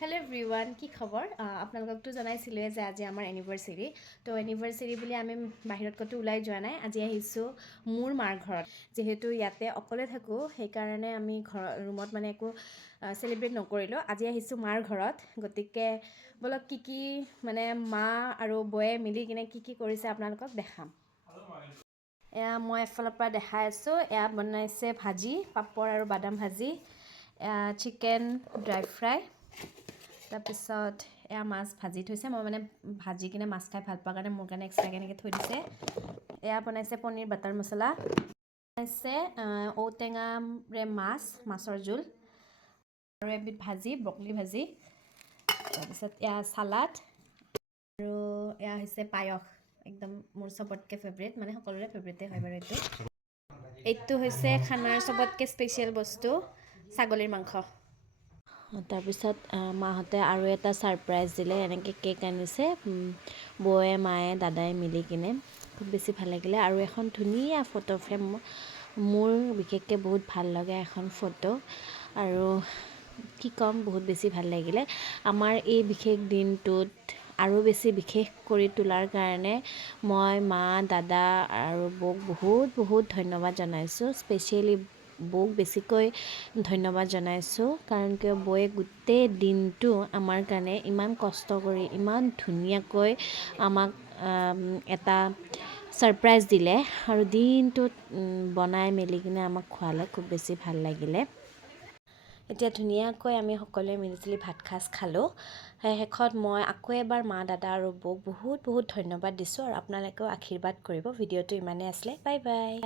Hello' everyone, কি খবৰ? আপোনালোককতো জানাইছিলোঁৱে যে আজি আমাৰ এনিভাৰ্চেৰী। তো এনিভাৰ্চেৰী বুলি আমি বাহিৰত ক'তো ওলাই যোৱা নাই। আজি আহিছোঁ মোৰ মাৰ ঘৰত। যিহেতু ইয়াতে অকলে থাকোঁ, সেইকাৰণে আমি ৰুমত মানে একো চেলিব্ৰেট নকৰিলোঁ। আজি আহিছোঁ মাৰ ঘৰত। গতিকে বলক কি মানে মা আৰু বৌয়ে মিলি কিনে কি কৰিছে আপোনালোকক দেখাম। এয়া মই এফালৰ পৰা দেখাই আছোঁ। এয়া বনাইছে ভাজি, পাপৰ আৰু বাদাম ভাজি, চিকেন ড্ৰাই ফ্ৰাই, তাৰপিছত এয়া মাছ ভাজি থৈছে। মই মানে ভাজি কিনে মাছ খাই ভাল পোৱাৰ কাৰণে মোৰ কাৰণে এক্সট্ৰাকৈ এনেকৈ থৈ দিছে। এয়া বনাইছে পনীৰ বাটাৰ মছলা, বনাইছে ঔটেঙাৰে মাছৰ জোল, আৰু এবিধ ভাজি ব্ৰকলি ভাজি, তাৰপিছত এয়া চালাড, আৰু এয়া হৈছে পায়স। একদম মোৰ চবতকৈ ফেভৰেট, মানে সকলোৰে ফেভৰেটেই হয় বাৰু এইটো হৈছে খানাৰ চবতকৈ স্পেচিয়েল বস্তু, ছাগলীৰ মাংস। তাৰপিছত মাহঁতে আৰু এটা ছাৰপ্ৰাইজ দিলে। এনেকৈ কেক আনিছে, বৌয়ে মায়ে দাদাই মিলি কিনে। খুব বেছি ভাল লাগিলে। আৰু এখন ধুনীয়া ফটো ফ্ৰেম, মোৰ বিশেষকৈ বহুত ভাল লগা এখন ফটো। আৰু কি ক'ম, বহুত বেছি ভাল লাগিলে। আমাৰ এই বিশেষ দিনটোত আৰু বেছি বিশেষ কৰি তোলাৰ কাৰণে মই মা, দাদা আৰু বৌক বহুত ধন্যবাদ জনাইছোঁ। স্পেচিয়েলি বৌক বেছিকৈ ধন্যবাদ জনাইছোঁ, কাৰণ কিয় বৌয়ে গোটেই দিনটো আমাৰ কাৰণে ইমান কষ্ট কৰি ইমান ধুনীয়াকৈ আমাক এটা ছাৰপ্ৰাইজ দিলে, আৰু দিনটোত বনাই মেলি কিনে আমাক খোৱালে। খুব বেছি ভাল লাগিলে। এতিয়া ধুনীয়াকৈ আমি সকলোৱে মিলিজুলি ভাত সাজ খালোঁ। শেষত মই আকৌ এবাৰ মা, দাদা আৰু বৌক বহুত ধন্যবাদ দিছোঁ। আৰু আপোনালোকেও আশীৰ্বাদ কৰিব। ভিডিঅ'টো ইমানেই আছিলে। Bye bye.